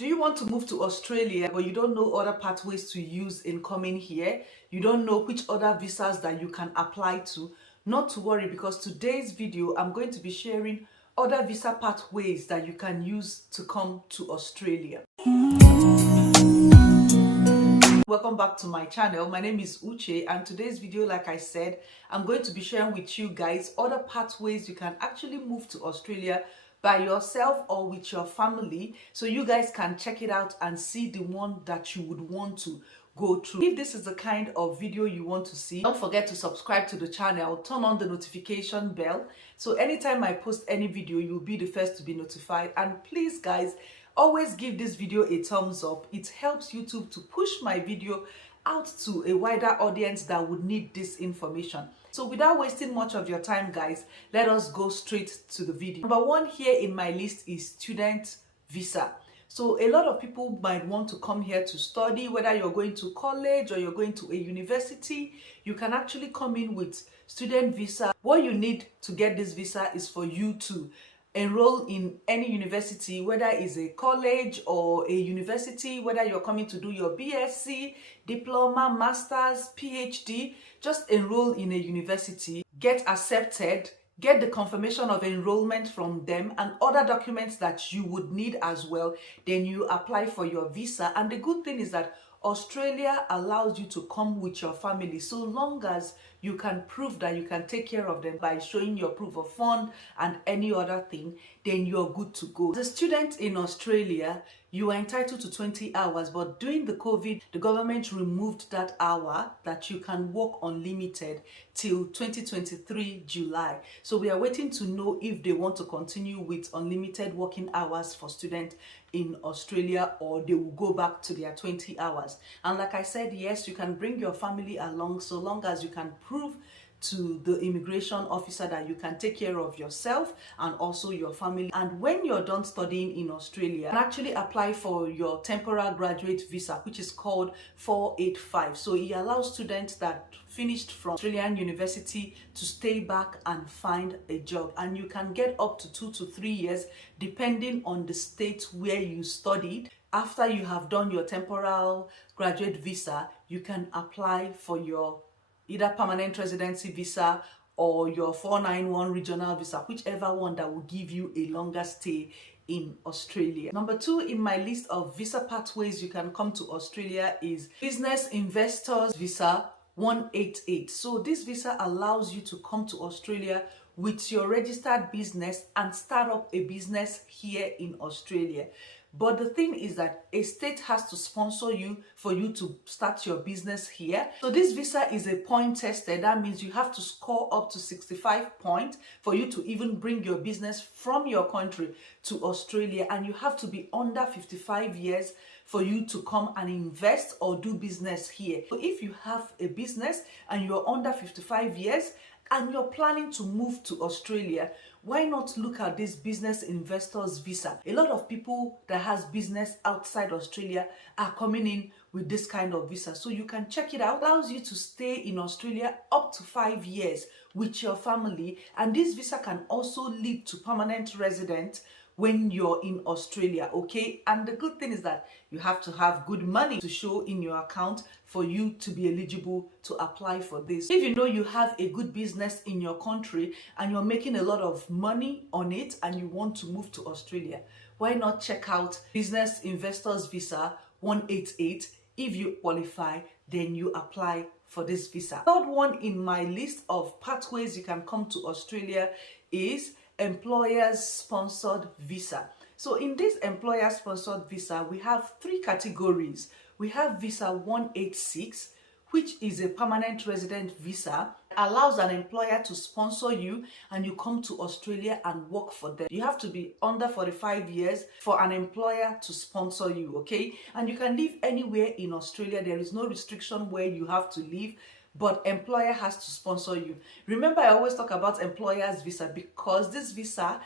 Do you want to move to Australia but you don't know other pathways to use in coming here? You don't know which other visas that you can apply to? Not to worry, because today's video I'm going to be sharing other visa pathways that you can use to come to Australia. Welcome back to my channel. My name is Uche, and today's video, like I said, I'm going to be sharing with you guys other pathways you can actually move to Australia by yourself or with your family, so you guys can check it out and see the one that you would want to go through. If this is the kind of video you want to see, don't forget to subscribe to the channel, turn on the notification bell, so anytime I post any video, you'll be the first to be notified. And please guys, always give this video a thumbs up. It helps YouTube to push my video out to a wider audience that would need this information. So without wasting much of your time, guys, let us go straight to the video. Number one here in my list is student visa. So a lot of people might want to come here to study, whether you're going to college or you're going to a university. You can actually come in with student visa. What you need to get this visa is for you to enroll in any university, whether it's a college or a university, whether you're coming to do your BSc, diploma, master's, PhD. Just enroll in a university, get accepted, get the confirmation of enrollment from them and other documents that you would need as well. Then you apply for your visa. And the good thing is that Australia allows you to come with your family, so long as you can prove that you can take care of them by showing your proof of fund and any other thing, then you're good to go. As a student in Australia, you are entitled to 20 hours, but during the COVID, the government removed that hour that you can work unlimited till 2023 July. So we are waiting to know if they want to continue with unlimited working hours for students in Australia, or they will go back to their 20 hours. And like I said, yes, you can bring your family along, so long as you can prove to the immigration officer that you can take care of yourself and also your family. And when you're done studying in Australia, you can actually apply for your temporary graduate visa, which is called 485. So it allows students that finished from Australian university to stay back and find a job, and you can get up to 2 to 3 years depending on the state where you studied. After you have done your temporary graduate visa, you can apply for your either permanent residency visa or your 491 regional visa, whichever one that will give you a longer stay in Australia. Number two in my list of visa pathways you can come to Australia is business investors visa 188. So this visa allows you to come to Australia with your registered business and start up a business here in Australia. But the thing is that a state has to sponsor you for you to start your business here. So this visa is a point tested. That means you have to score up to 65 points for you to even bring your business from your country to Australia. And you have to be under 55 years for you to come and invest or do business here. So if you have a business and you're under 55 years and you're planning to move to Australia, why not look at this business investors visa? A lot of people that has business outside Australia are coming in with this kind of visa. So you can check it out. It allows you to stay in Australia up to 5 years with your family. And this visa can also lead to permanent resident when you're in Australia, okay? And the good thing is that you have to have good money to show in your account for you to be eligible to apply for this. If you know you have a good business in your country and you're making a lot of money on it and you want to move to Australia, why not check out business investors visa 188? If you qualify, then you apply for this visa. Third one in my list of pathways you can come to Australia is employers sponsored visa. So in this employer sponsored visa, we have three categories. We have visa 186, which is a permanent resident visa. It allows an employer to sponsor you and you come to Australia and work for them. You have to be under 45 years for an employer to sponsor you, okay? And you can live anywhere in Australia. There is no restriction where you have to live, but employer has to sponsor you. Remember, I always talk about employer's visa because this visa,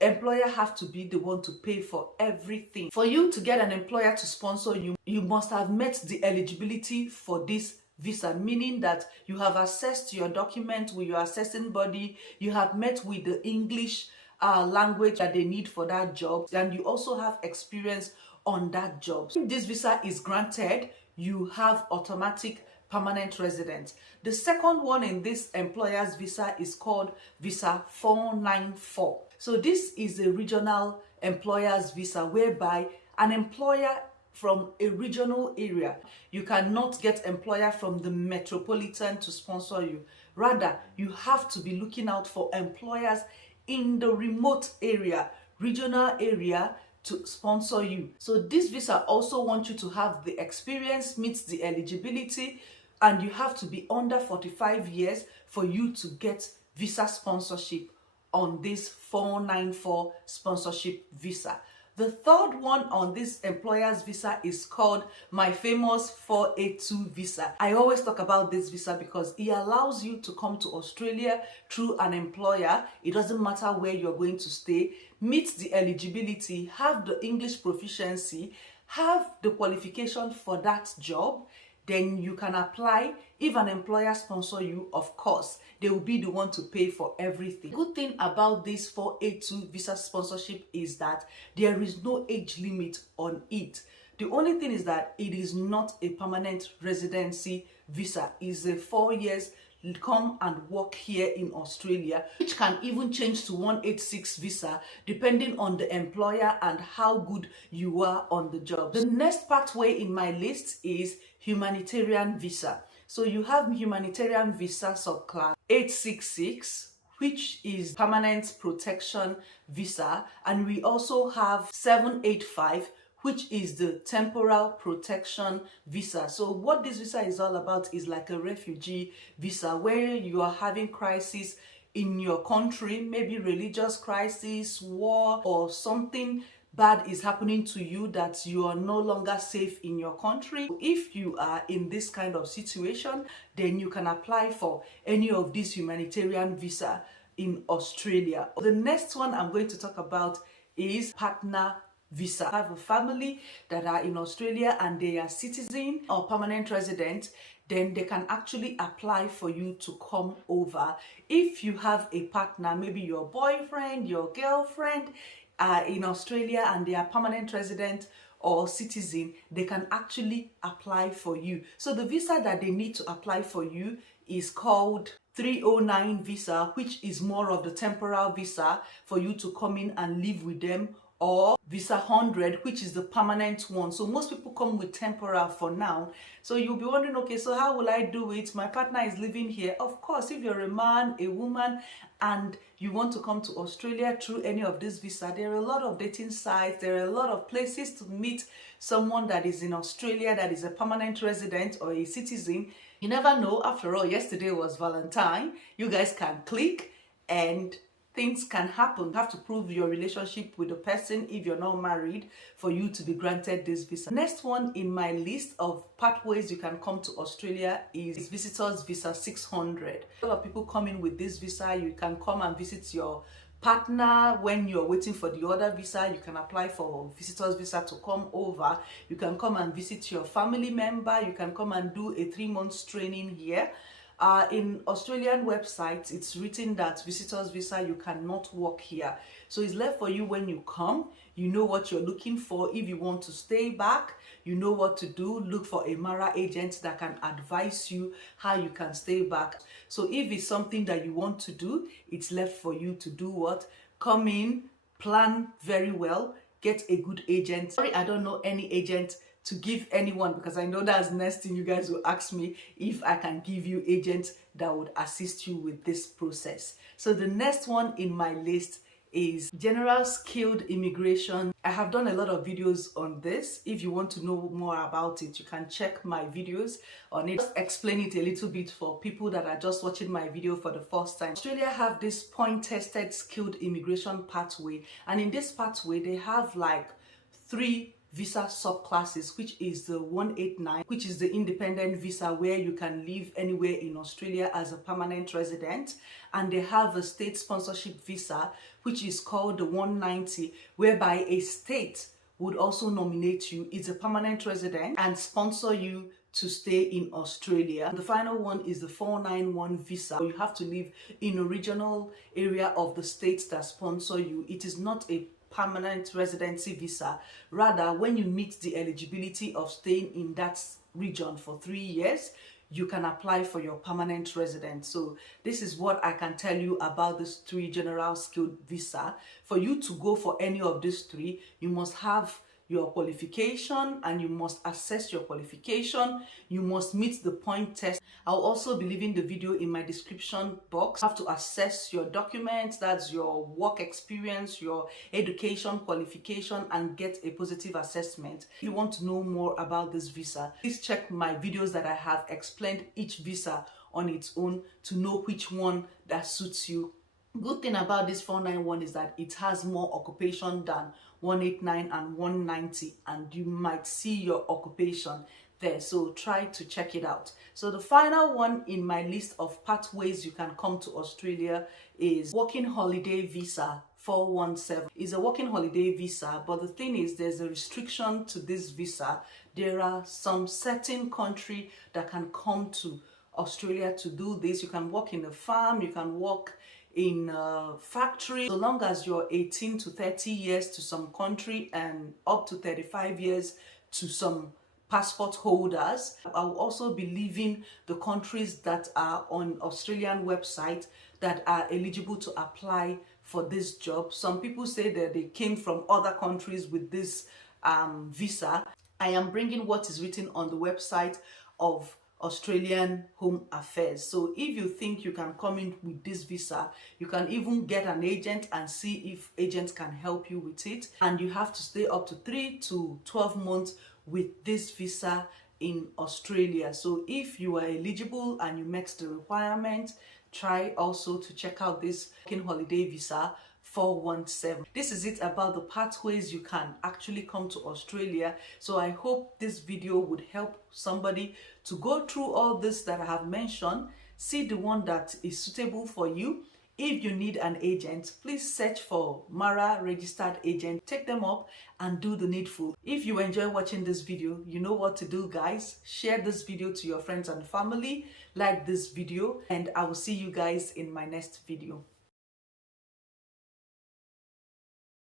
employer have to be the one to pay for everything. For you to get an employer to sponsor you, you must have met the eligibility for this visa, meaning that you have assessed your document with your assessing body, you have met with the English language that they need for that job, and you also have experience on that job. If this visa is granted, you have automatic permanent residence. The second one in this employer's visa is called visa 494. So this is a regional employer's visa whereby an employer from a regional area, you cannot get employer from the metropolitan to sponsor you. Rather, you have to be looking out for employers in the remote area, regional area, to sponsor you. So this visa also wants you to have the experience, meets the eligibility, and you have to be under 45 years for you to get visa sponsorship on this 494 sponsorship visa. The third one on this employer's visa is called my famous 482 visa. I always talk about this visa because it allows you to come to Australia through an employer. It doesn't matter where you're going to stay, meet the eligibility, have the English proficiency, have the qualification for that job. Then you can apply. If an employer sponsor you, of course, they will be the one to pay for everything. The good thing about this 482 visa sponsorship is that there is no age limit on it. The only thing is that it is not a permanent residency visa. It's a 4 years come and work here in Australia, which can even change to 186 visa depending on the employer and how good you are on the job. The next pathway in my list is humanitarian visa. So you have humanitarian visa subclass 866, which is permanent protection visa, and we also have 785, which is the temporal protection visa. So what this visa is all about is like a refugee visa where you are having crisis in your country, maybe religious crisis, war, or something bad is happening to you that you are no longer safe in your country. If you are in this kind of situation, then you can apply for any of these humanitarian visa in Australia. The next one I'm going to talk about is partner visa. I have a family that are in Australia and they are citizen or permanent resident, then they can actually apply for you to come over. If you have a partner, maybe your boyfriend, your girlfriend are in Australia and they are permanent resident or citizen, they can actually apply for you. So the visa that they need to apply for you is called 309 visa, which is more of the temporal visa for you to come in and live with them, or visa 100, which is the permanent one. So most people come with temporal for now. So you'll be wondering, okay, so how will I do it? My partner is living here. Of course, if you're a man, a woman, and you want to come to Australia through any of this visa, there are a lot of dating sites, there are a lot of places to meet someone that is in Australia that is a permanent resident or a citizen. You never know. After all, yesterday was Valentine. You guys can click and things can happen. You have to prove your relationship with the person if you're not married for you to be granted this visa. Next one in my list of pathways you can come to Australia is visitors visa 600. A lot of people come in with this visa. You can come and visit your partner when you're waiting for the other visa. You can apply for visitors visa to come over. You can come and visit your family member. You can come and do a 3 months training here. In Australian websites, it's written that visitors visa, you cannot work here. So it's left for you when you come. You know what you're looking for. If you want to stay back, you know what to do. Look for a Mara agent that can advise you how you can stay back. So if it's something that you want to do, it's left for you to do what? Come in, plan very well, get a good agent. Sorry, I don't know any agent to give anyone, because I know that's the next thing you guys will ask me, if I can give you agents that would assist you with this process. So the next one in my list is general skilled immigration. I have done a lot of videos on this. If you want to know more about it, you can check my videos on it. Just explain it a little bit for people that are just watching my video for the first time. Australia have this point-tested skilled immigration pathway, and in this pathway they have like 3 visa subclasses, which is the 189, which is the independent visa where you can live anywhere in Australia as a permanent resident, and they have a state sponsorship visa, which is called the 190, whereby a state would also nominate you. It's a permanent resident and sponsor you to stay in Australia. And the final one is the 491 visa. You have to live in a regional area of the states that sponsor you. It is not a permanent residency visa. Rather, when you meet the eligibility of staying in that region for 3 years, you can apply for your permanent residence. So this is what I can tell you about this 3 general skilled visa. For you to go for any of these 3, you must have your qualification and you must assess your qualification. You must meet the point test. I'll also be leaving the video in my description box. You have to assess your documents, that's your work experience, your education qualification, and get a positive assessment. If you want to know more about this visa, please check my videos that I have explained each visa on its own to know which one that suits you. Good thing about this 491 is that it has more occupation than 189 and 190, and you might see your occupation there, so try to check it out. So the final one in my list of pathways you can come to Australia is working holiday visa 417. It's a working holiday visa, but the thing is there's a restriction to this visa. There are some certain country that can come to Australia to do this. You can work in a farm, you can work in a factory, so long as you're 18 to 30 years to some country and up to 35 years to some passport holders. I will also be leaving the countries that are on Australian website that are eligible to apply for this job. Some people say that they came from other countries with this visa. I am bringing what is written on the website of Australian Home Affairs. So if you think you can come in with this visa, you can even get an agent and see if agents can help you with it. And you have to stay up to 3 to 12 months with this visa in Australia. So if you are eligible and you met the requirement, try also to check out this working holiday visa 417. This is it about the pathways you can actually come to Australia. So I hope this video would help somebody to go through all this that I have mentioned, see the one that is suitable for you. If you need an agent, please search for Mara registered agent, take them up and do the needful. If you enjoy watching this video, you know what to do, guys. Share this video to your friends and family, like this video, and I will see you guys in my next video.